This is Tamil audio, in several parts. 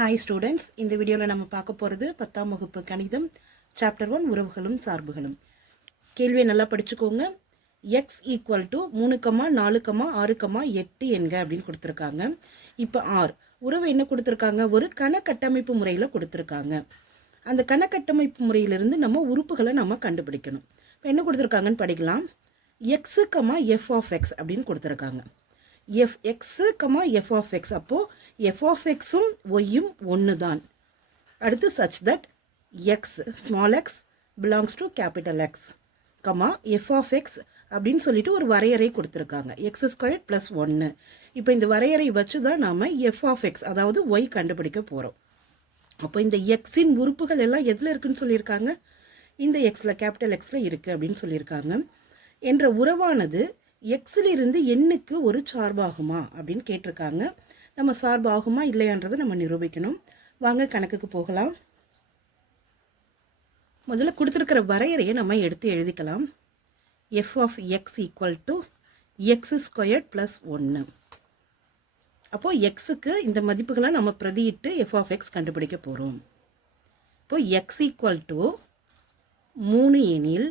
ஹாய் ஸ்டூடெண்ட்ஸ், இந்த வீடியோவில் நம்ம பார்க்க போகிறது 10ஆம் வகுப்பு கணிதம் சாப்டர் 1 உறவுகளும் சார்புகளும். கேள்வியை நல்லா படிச்சுக்கோங்க. எக்ஸ் ஈக்குவல் டு 3, 4, 6, 8 என்க அப்படின்னு கொடுத்துருக்காங்க. இப்போ உறவு என்ன கொடுத்துருக்காங்க? ஒரு கணக்கட்டமைப்பு முறையில் கொடுத்துருக்காங்க. அந்த கணக்கட்டமைப்பு முறையிலிருந்து நம்ம உறுப்புகளை நம்ம கண்டுபிடிக்கணும். இப்போ என்ன கொடுத்துருக்காங்கன்னு படிக்கலாம். எக்ஸு எஃப் ஆஃப் எக்ஸ் அப்படின்னு கொடுத்துருக்காங்க. எக்ஸு எஃப் ஆஃப் எக்ஸ், அப்போது எஃப் ஆஃப் எக்ஸும் ஒய்யும் ஒன்று தான். அடுத்து such that X small X belongs to capital X f of X அப்படின்னு சொல்லிட்டு ஒரு வரையறை கொடுத்துருக்காங்க. X square plus 1. இப்போ இந்த வரையறை வச்சு தான் நாம் எஃப் ஆஃப் எக்ஸ் அதாவது ஒய் கண்டுபிடிக்க போகிறோம். அப்போ இந்த எக்ஸின் உறுப்புகள் எல்லாம் எதில் இருக்குன்னு சொல்லியிருக்காங்க? இந்த எக்ஸில் கேபிட்டல் எக்ஸில் இருக்குது அப்படின்னு சொல்லியிருக்காங்க. என்ற உறவானது எக்ஸிலிருந்து எண்ணுக்கு ஒரு சார்பாகுமா அப்படின்னு கேட்டிருக்காங்க. நம்ம சார்பாகுமா இல்லையான்றதை நம்ம நிரூபிக்கணும். வாங்க கணக்குக்கு போகலாம். முதல்ல கொடுத்துருக்கிற வரையறையை நம்ம எடுத்து எழுதிக்கலாம். F of X equal to X square plus 1. அப்போது எக்ஸுக்கு இந்த மதிப்புகளை நம்ம பிரதியிட்டு எஃப் ஆஃப் எக்ஸ் கண்டுபிடிக்க போகிறோம். இப்போது எக்ஸ் ஈக்குவல் டு 3 எனில்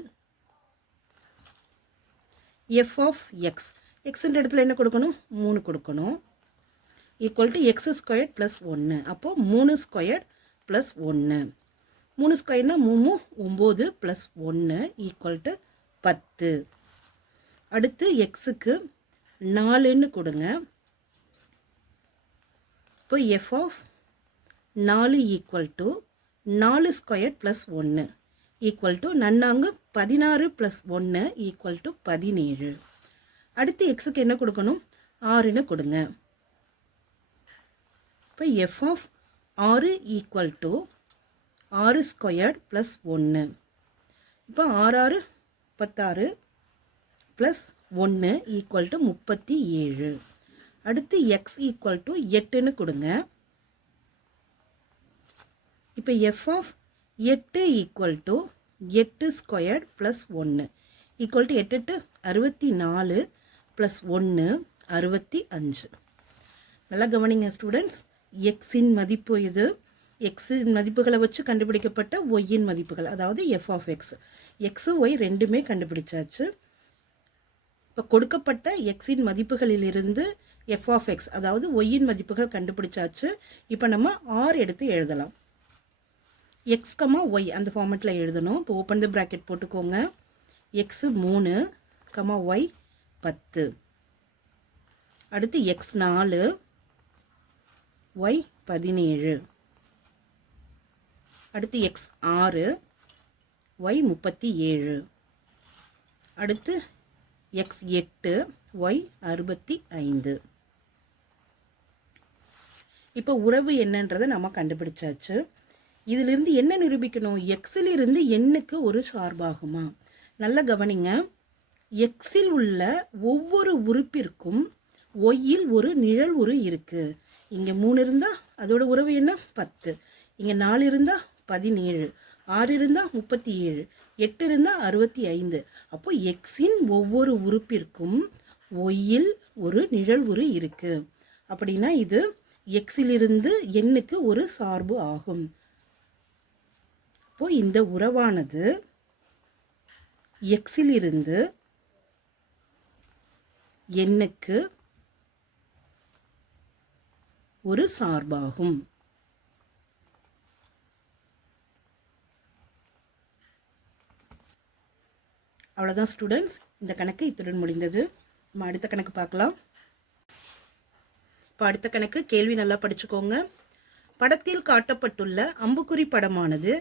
எஃப் ஆஃப் எக்ஸ், எக்ஸுன்ற இடத்துல என்ன கொடுக்கணும்? 3 கொடுக்கணும். Equal to X square plus 1. அப்போது 3 ஸ்கொயர் ப்ளஸ் 1. 3 ஸ்கொயர்னா 3 9 ப்ளஸ் 1 ஈக்குவல் டு 10. அடுத்து எக்ஸுக்கு 4ன்னு கொடுங்க. இப்போ f of 4 equal to 4 square plus 1 equal to 16 plus 1 equal to 17. அடுத்து எக்ஸுக்கு என்ன கொடுக்கணும்? 6ன்னு கொடுங்க. இப்போ f of 6 equal to 6 square plus 1. இப்போ 6 16 ப்ளஸ் 1 ஈக்குவல் டு 37. அடுத்து எக்ஸ் ஈக்குவல் டு 8ன்னு கொடுங்க. இப்போ f of 8 equal to 8 square plus 1 equal to 8 64 plus 1 65. நல்லா கவனிங்க ஸ்டூடெண்ட்ஸ். எக்ஸின் மதிப்பு இது. எக்ஸின் மதிப்புகளை வச்சு கண்டுபிடிக்கப்பட்ட ஒய்யின் மதிப்புகள், அதாவது f of X. X Y ரெண்டுமே கண்டுபிடிச்சாச்சு. இப்போ கொடுக்கப்பட்ட எக்ஸின் மதிப்புகளிலிருந்து எஃப் ஆஃப் எக்ஸ் அதாவது ஒய்யின் மதிப்புகள் கண்டுபிடிச்சாச்சு. இப்போ நம்ம எடுத்து எழுதலாம். எக்ஸ் ஒய் அந்த ஃபார்மெட்டில் எழுதணும். இப்போ ஓப்பன் த ப்ராக்கெட் போட்டுக்கோங்க. X 3 Y 10. அடுத்து எக்ஸ் 4 ஒய் 17. அடுத்து எக்ஸ் 6 ஒய் 37. அடுத்து எக்ஸ் 8 ஒய் 65. இப்போ உறவு என்னன்றதை நம்ம கண்டுபிடிச்சாச்சு. இதிலிருந்து என்ன நிரூபிக்கணும்? எக்ஸிலிருந்து எண்ணுக்கு ஒரு சார்பாகுமா? நல்ல கவனிங்க. எக்ஸில் உள்ள ஒவ்வொரு உறுப்பிற்கும் ஒய்யில் ஒரு நிழல் உரு இருக்கு. இங்கே 3 இருந்தால் அதோட உறவு என்ன? 10. இங்கே 4 இருந்தால் 17. 6 இருந்தால் 37. 8 இருந்தால் 65. அப்போ எக்ஸின் ஒவ்வொரு உறுப்பிற்கும் ஒய்யில் ஒரு நிழல் உரு இருக்கு. அப்படின்னா இது எக்ஸிலிருந்து எண்ணுக்கு ஒரு சார்பு ஆகும். இப்போ இந்த உறவானது எக்ஸிலிருந்து எண்ணுக்கு ஒரு சார்பாகும். அவ்வளோதான் ஸ்டூடெண்ட்ஸ். இந்த கணக்கு இத்துடன் முடிந்தது. நம்ம அடுத்த கணக்கு பார்க்கலாம். இப்போ அடுத்த கணக்கு கேள்வி நல்லா படிச்சுக்கோங்க. படத்தில் காட்டப்பட்டுள்ள அம்புக்குறி படமானது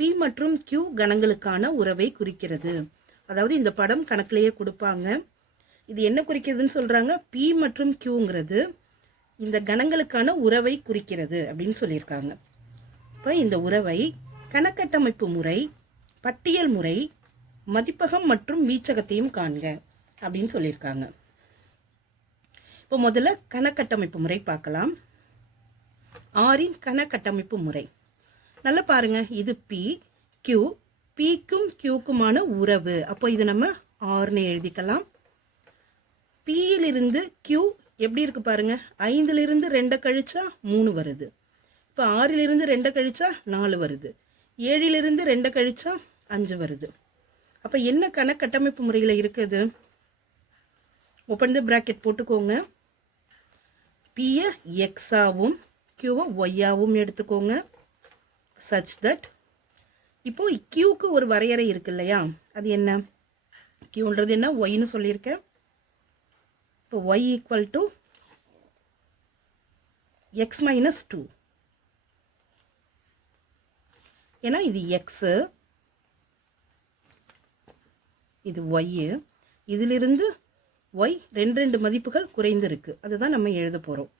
P மற்றும் Q கணங்களுக்கான உறவை குறிக்கிறது. அதாவது இந்த படம் கணக்கிலேயே கொடுப்பாங்க. இது என்ன குறிக்கிறதுன்னு சொல்கிறாங்க? P மற்றும் Qங்கிறது இந்த கணங்களுக்கான உறவை குறிக்கிறது அப்படின்னு சொல்லியிருக்காங்க. இப்போ இந்த உறவை கணக்கட்டமைப்பு முறை, பட்டியல் முறை, மதிப்பகம் மற்றும் வீச்சகத்தையும் காண்க அப்படின்னு சொல்லியிருக்காங்க. இப்போ முதல்ல கணக்கட்டமைப்பு முறை பார்க்கலாம். ஆரின் கணக்கட்டமைப்பு முறை நல்லா பாருங்க. இது P, Q, Pக்கும் Qக்குமான உறவு. அப்போ இது நம்ம ஆர்னு எழுதிக்கலாம். Pயிலிருந்து Q எப்படி இருக்கு பாருங்க. 5லிருந்து 2 கழிச்சா 3 வருது. இப்போ 6லிருந்து 2 கழிச்சா 4 வருது, 7லிருந்து 2 கழிச்சா 5 வருது. அப்போ என்ன கணக்கட்டமைப்பு முறையில் இருக்குது? ஓப்பன் தி பிராக்கெட் போட்டுக்கோங்க. பியை எக்ஸாவும் கியூவை ஒய்யாவும் எடுத்துக்கோங்க. சச் தட் இப்போது கியூக்கு ஒரு வரையறை இருக்கு இல்லையா, அது என்ன? கியூன்றது என்ன? ஒய்னு சொல்லியிருக்கேன். இப்போ Y equal to X minus 2. ஏன்னா இது எக்ஸு, இது ஒய்யு, இதிலிருந்து ஒய் 2 மதிப்புகள் குறைந்திருக்கு, அதுதான் நம்ம எழுத போகிறோம்.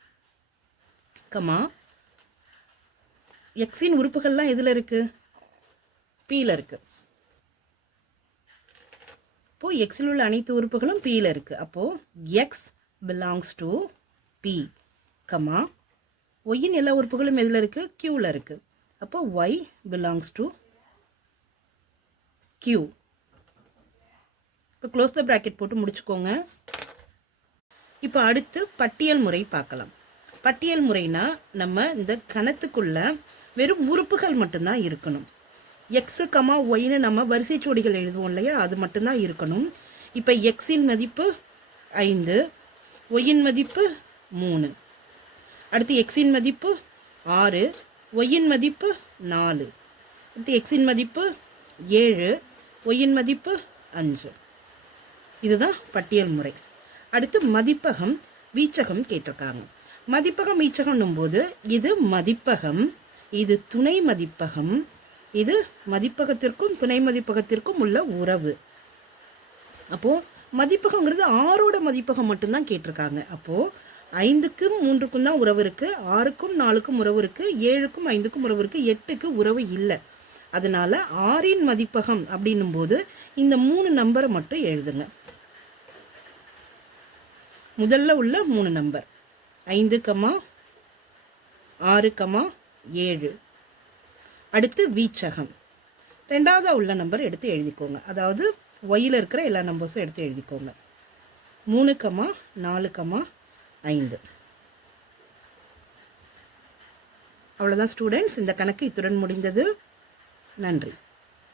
கமா எக்ஸின் உறுப்புகள்லாம் எதில் இருக்குது? பியில் இருக்குது. இப்போது எக்ஸில் உள்ள அனைத்து உறுப்புகளும் பியில் இருக்குது. அப்போது X belongs to P, comma ஒய்யின் எல்லா உறுப்புகளும் எதில் இருக்குது? கியூவில் இருக்குது. அப்போ ஒய் பிலாங்ஸ் டு கியூ. இப்போ க்ளோஸ் த பிராக்கெட் போட்டு முடிச்சுக்கோங்க. இப்போ அடுத்து பட்டியல் முறை பார்க்கலாம். பட்டியல் முறைனா நம்ம இந்த கணத்துக்குள்ள வெறும் உறுப்புகள் மட்டும்தான் இருக்கணும். எக்ஸு கமா ஒய்னு நம்ம வரிசை ஜோடிகள் எழுதுவோம் இல்லையா, அது மட்டும்தான் இருக்கணும். இப்போ எக்ஸின் மதிப்பு 5, ஒய்யின் மதிப்பு 3, அடுத்து எக்ஸின் மதிப்பு 6, ஒய்யின் மதிப்பு 4, அடுத்து எக்ஸின் மதிப்பு 7, ஒய்யின் மதிப்பு 5. இதுதான் பட்டியல் முறை. அடுத்து மதிப்பகம் வீச்சகம் கேட்டிருக்காங்க. மதிப்பகம் வீச்சகம்னும் போது இது மதிப்பகம், இது துணை மதிப்பகம், இது மதிப்பகத்திற்கும் துணை மதிப்பகத்திற்கும் உள்ள உறவு. அப்போது மதிப்பகங்கிறது 6ஓட மதிப்பகம் மட்டும்தான் கேட்டிருக்காங்க. அப்போது 5க்கும் 3க்கும் தான் உறவு இருக்குது, 6க்கும் 4க்கும் உறவு இருக்குது, 7க்கும் 5க்கும் உறவு இருக்குது, 8க்கு உறவு இல்லை. அதனால 6இன் மதிப்பகம் அப்படின்னும் போது இந்த 3 நம்பரை மட்டும் எழுதுங்க. முதல்ல உள்ள 3 நம்பர் 5, 6, 7. அடுத்து வீச்சகம். ரெண்டாவதாக உள்ள நம்பர் எடுத்து எழுதிக்கோங்க. அதாவது ஒய்யில் இருக்கிற எல்லா நம்பர்ஸும் எடுத்து எழுதிக்கோங்க. 3, 4, 5. அவ்வளோதான் ஸ்டூடெண்ட்ஸ், இந்த கணக்கு இத்துடன் முடிந்தது. நன்றி.